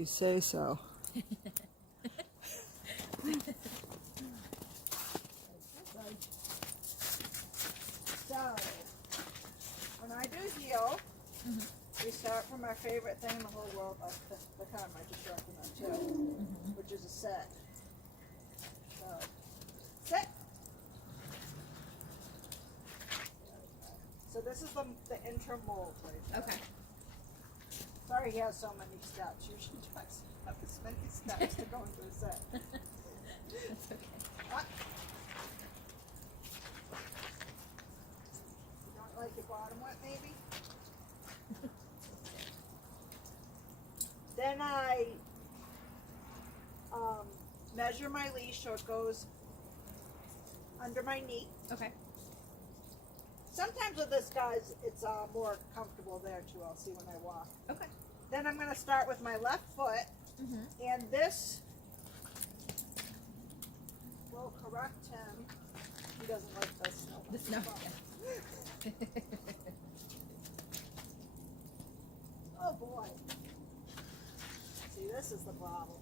You say so. So, when I do heel, we start from our favorite thing in the whole world, the camera I just recommend too, which is a set. So, sit. So this is the interim mold right there. Okay. Sorry he has so many steps. Usually tries to have as many steps to go into a set. That's okay. What? You don't like your bottom wet, maybe? Then I measure my leash so it goes under my knee. Okay. Sometimes with this, guys, it's more comfortable there too. I'll see when I walk. Okay. Then I'm going to start with my left foot, and this will correct him. He doesn't like the snow. The snow. Yeah. Oh boy. See, this is the problem.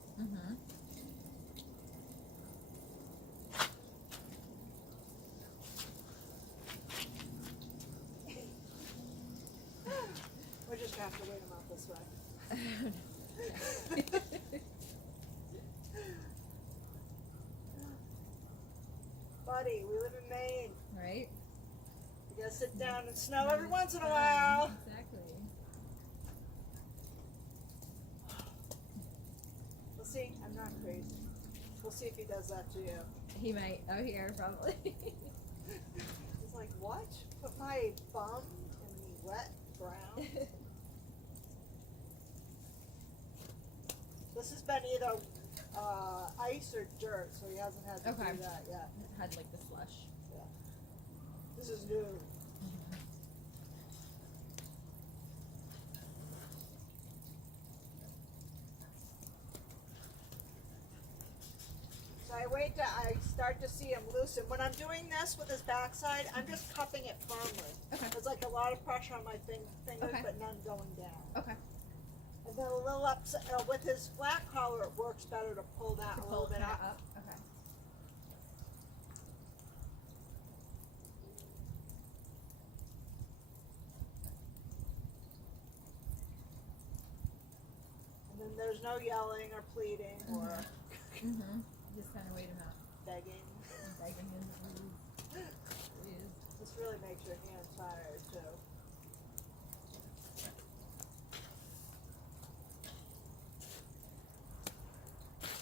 We're just going to have to wait him out this way. Buddy, we live in Maine. Right? You gotta sit down and snow every once in a while. Exactly. We'll see. I'm not crazy. We'll see if he does that to you. He might. Oh, here, probably. He's like, what? Put my bum in the wet ground? This has been either ice or dirt, so he hasn't had to do that yet. Had like the slush. Yeah. This is new. So I wait till I start to see him loosen. When I'm doing this with his backside, I'm just cupping it firmly. Okay. There's like a lot of pressure on my fingers, Okay. but none going down. Okay. And then a little up, with his flat collar, it works better to pull that a little bit up. Okay. And then there's no yelling or pleading or Just kind of wait him out. begging. Begging him to please. This really makes your hands tired too.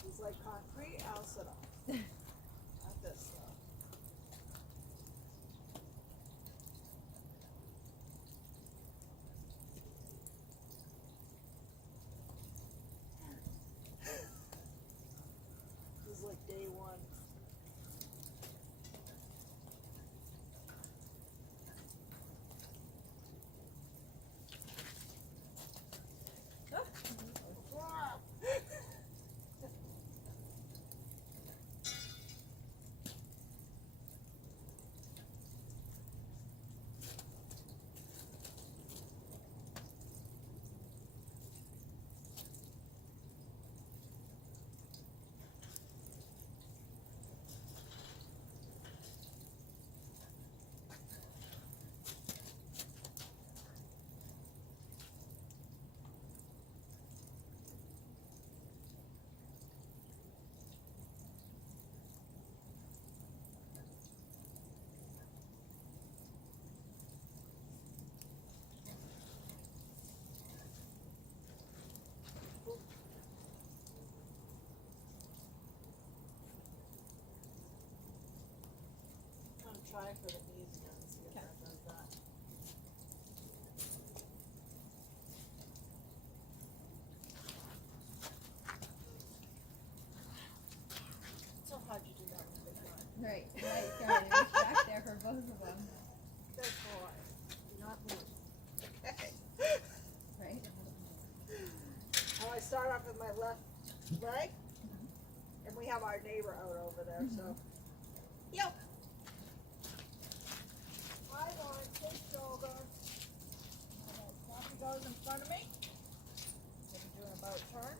He's like concrete, I'll sit on. Not this though. This is like day one. I'm trying for the knees again, see if that does that. It's so hard to do that with big one. Right. Right. Right. It's back there for both of them. Good boy. Do not move. Okay. Right. I start off with my left leg, and we have our neighbor out over there, so. Yo. Hi, Lauren, take shoulder. Coffee goes in front of me. Then do an about turn.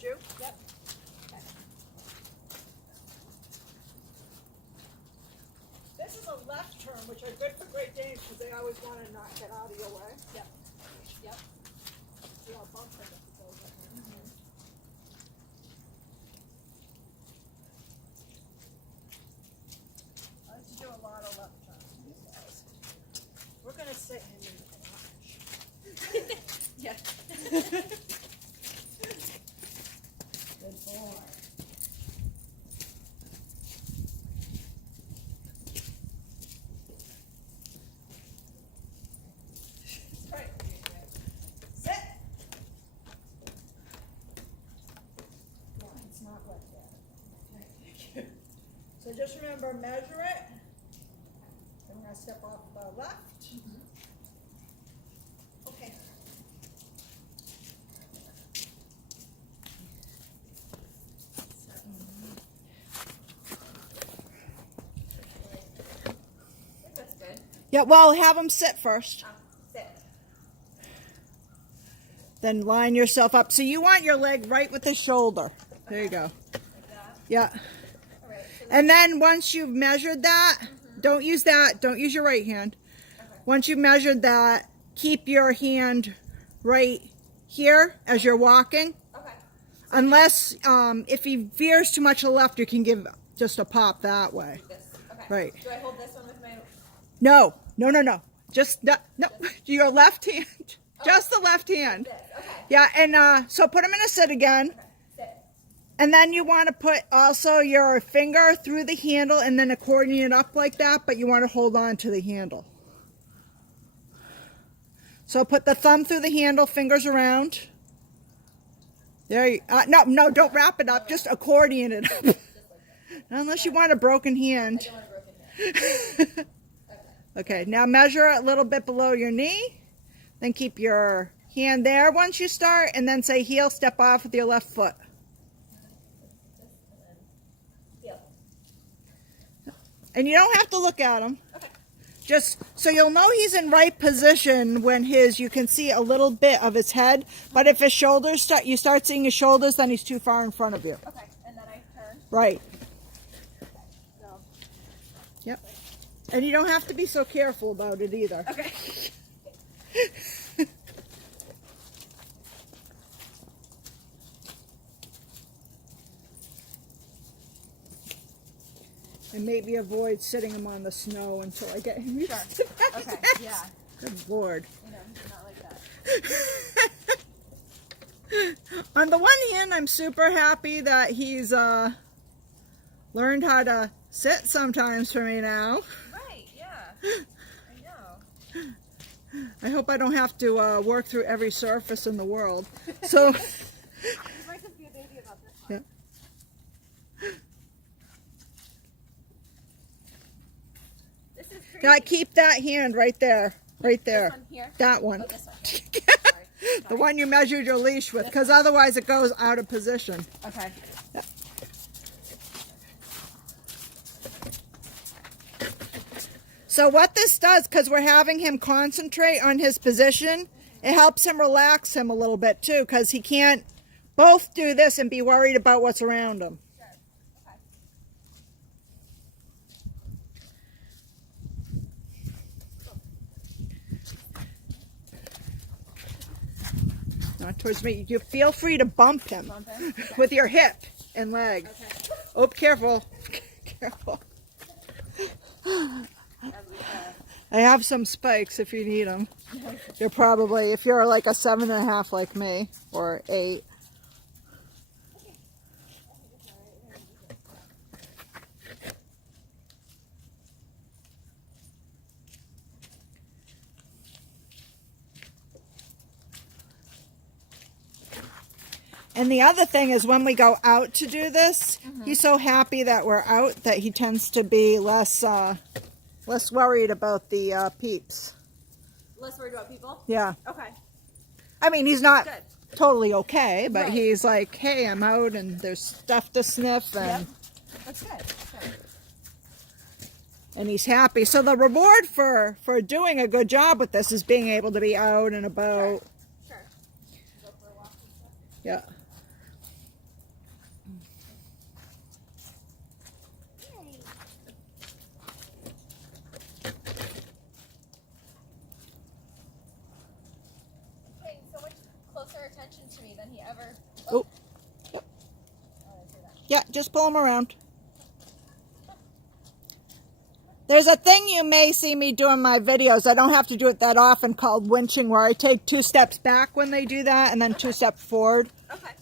would you? Yep. This is a left turn, which are good for Great Danes because they always want to not get out of your way. Yep. Yep. See how bumps it if it goes up there. I like to do a lot of left turns with these guys. We're going to sit in and watch. Yeah. Good boy. Sit. Yeah, it's not wet yet. Thank you. So just remember, measure it. Then we're going to step off the left. Okay. That's good. Yeah, well, have them sit first. Sit. Then line yourself up. So you want your leg right with the shoulder. There you go. Like that. Yeah. All right. So And then once you've measured that, don't use that. Don't use your right hand. Once you've measured that, keep your hand right here as you're walking. okay. Unless, if he veers too much to the left, you can give just a pop that way. This. Okay. Right. Do I hold this one with my? No, no, no, no. Just, no, your left hand. Just the left hand. This. Okay. Yeah, and so put him in a sit again. Okay. Sit. And then you want to put also your finger through the handle and then accordion it up like that, but you want to hold on to the handle. So put the thumb through the handle, fingers around. There you, no, don't wrap it up, just accordion it up. Unless you want a broken hand. I don't want a broken hand. Okay, now measure a little bit below your knee. Then keep your hand there once you start, and then say heel, step off with your left foot. Heel. And you don't have to look at him. Okay. Just so you'll know he's in right position when you can see a little bit of his head. But if his shoulders you start seeing his shoulders, then he's too far in front of you. Okay. And then I turn. Right. So. Yep. And you don't have to be so careful about it either. Okay. And maybe avoid sitting him on the snow until I get him used to that. Okay. Yeah. Good Lord. You know, not like that. On the one hand, I'm super happy that he's learned how to sit sometimes for me now. Right. Yeah. I know. I hope I don't have to work through every surface in the world. So, You might just be a baby about this one. yeah. This is crazy. Now keep that hand right there. Right there. This one here? That one. Oh, this one. Sorry. The one you measured your leash with, because otherwise it goes out of position. Okay. Yep. So what this does, because we're having him concentrate on his position, it helps him relax him a little bit too, because he can't both do this and be worried about what's around him. Sure. Okay. Not towards me. You feel free to bump him, Bump him? Okay. with your hip and leg. Okay. Oh, careful. Careful. I have some spikes if you need them. You're probably, if you're like a 7.5 like me, or 8. And the other thing is when we go out to do this, he's so happy that we're out that he tends to be less worried about the peeps. Less worried about people? Yeah. Okay. I mean, he's not Good. totally okay, but Right. he's like, hey, I'm out and there's stuff to sniff and, Yep. That's good. Good. and he's happy. So the reward for doing a good job with this is being able to be out and about. Sure. Go for a walk and stuff. Yeah. attention to me than he ever. Oh. Yep. Oh, I see that. Yeah, just pull him around. There's a thing you may see me do in my videos. I don't have to do it that often, called winching, where I take 2 steps back when they do that and then 2 steps forward. Okay.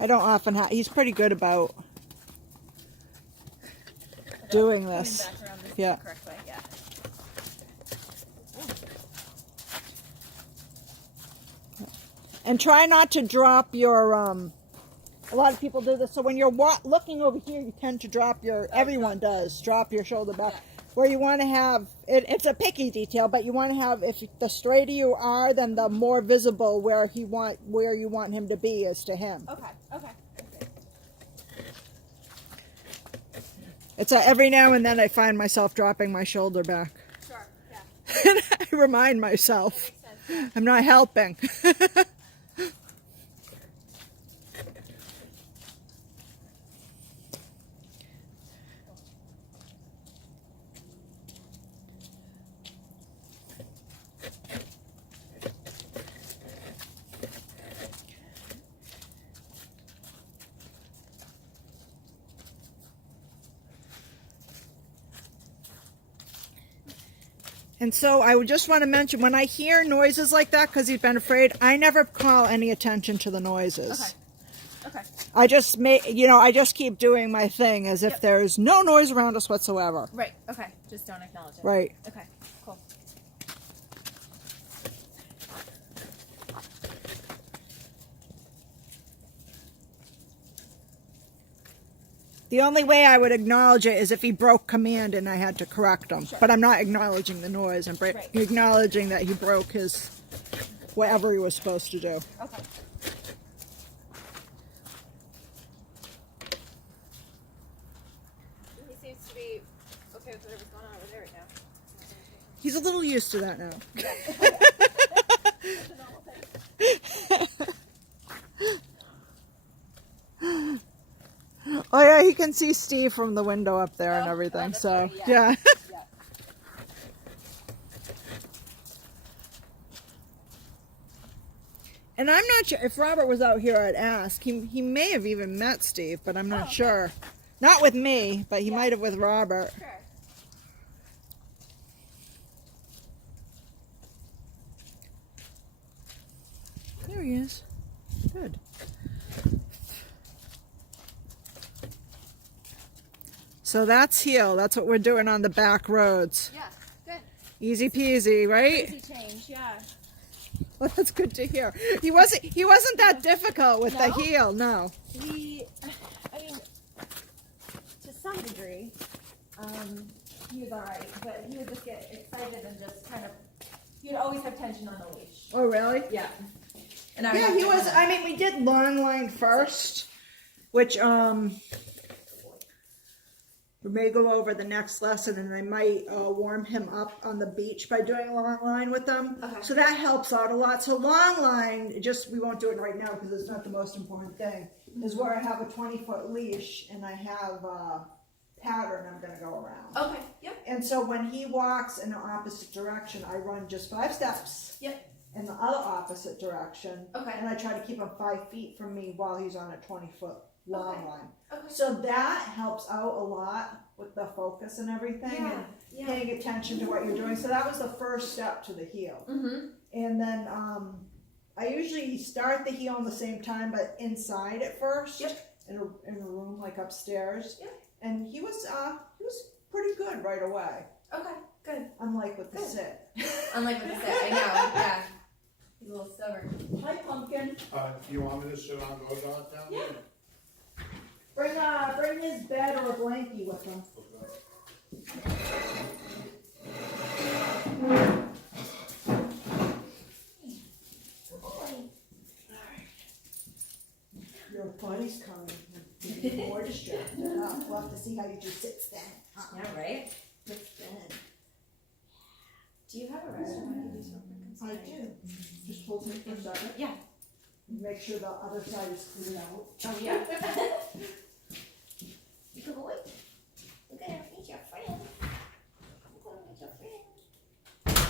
I don't often have. He's pretty good about doing this. Coming back around this Yeah. the correct way. Yeah. And try not to drop your, a lot of people do this, so when you're looking over here, you tend to drop your, everyone does, drop your shoulder back. Yeah. Where you want to have, it's a picky detail, but you want to have, if the straighter you are, then the more visible where you want him to be is to him. Okay. Okay. It's every now and then I find myself dropping my shoulder back. Sure. Yeah. And I remind myself, Makes sense. I'm not helping. And so I would just want to mention, when I hear noises like that, because he's been afraid, I never call any attention to the noises. Okay. Okay. I just I just keep doing my thing as if there's no noise around us whatsoever. Right. Okay. Just don't acknowledge it. Right. Okay. Cool. The only way I would acknowledge it is if he broke command and I had to correct him. Sure. But I'm not acknowledging the noise. I'm Right. acknowledging that he broke his whatever he was supposed to do. Okay. He seems to be okay with whatever's going on over there right now. He's a little used to that now. That's a normal thing. Oh yeah, he can see Steve from the window up there and Oh, everything. that's So right, yeah. Yeah. And I'm not sure if Robert was out here. I'd ask. He may have even met Steve, but I'm not okay. sure. Not with me, but he Yeah. might have with Robert. Sure. There he is. Good. So that's heel. That's what we're doing on the back roads. Yeah. Good. Easy peasy, right? Easy change. Yeah. Well, that's good to hear. He wasn't that difficult with the No? heel, no. I mean, to some degree, he was alright, but he would just get excited and just kind of, he would always have tension on the leash. Oh, really? Yeah. And I Yeah, he was. I mean, we did long line first, which we may go over the next lesson, and I might warm him up on the beach by doing long line with them. Okay. So that helps out a lot. So long line, we won't do it right now because it's not the most important thing, is where I have a 20-foot leash and I have a pattern I'm going to go around. Okay. Yep. And so when he walks in the opposite direction, I run just 5 steps. Yep. In the other opposite direction. Okay. And I try to keep him 5 feet from me while he's on a 20-foot long Okay. line. Okay. So that helps out a lot with the focus and everything, Yeah, and yeah. paying attention to what you're doing. So that was the first step to the heel. Mm-hmm. And then I usually start the heel in the same time, but inside at first. Yep. In a room like upstairs. Yep. And he was pretty good right away. Okay. Good. Unlike with the Good. sit. Unlike what they said, I know. Yeah. He's a little stubborn. Hi, Pumpkin. You want me to sit on those down Yeah. there? Bring his bed or a blankie with him. Your buddy's coming. You're getting more distracted. We'll have to see how you do sit stand. Yeah, right? Sit stand. Do you have a restaurant you do something? I do. Just hold me for a second. Yeah. Make sure the other side is cleared out. Oh, yeah. Good boy. Look at him. He's your friend. Look at him. He's your friend.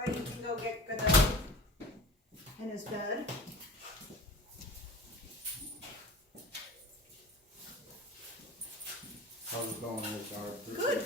Or you can go get Godot in his bed. How's it going there, Sarge? Good.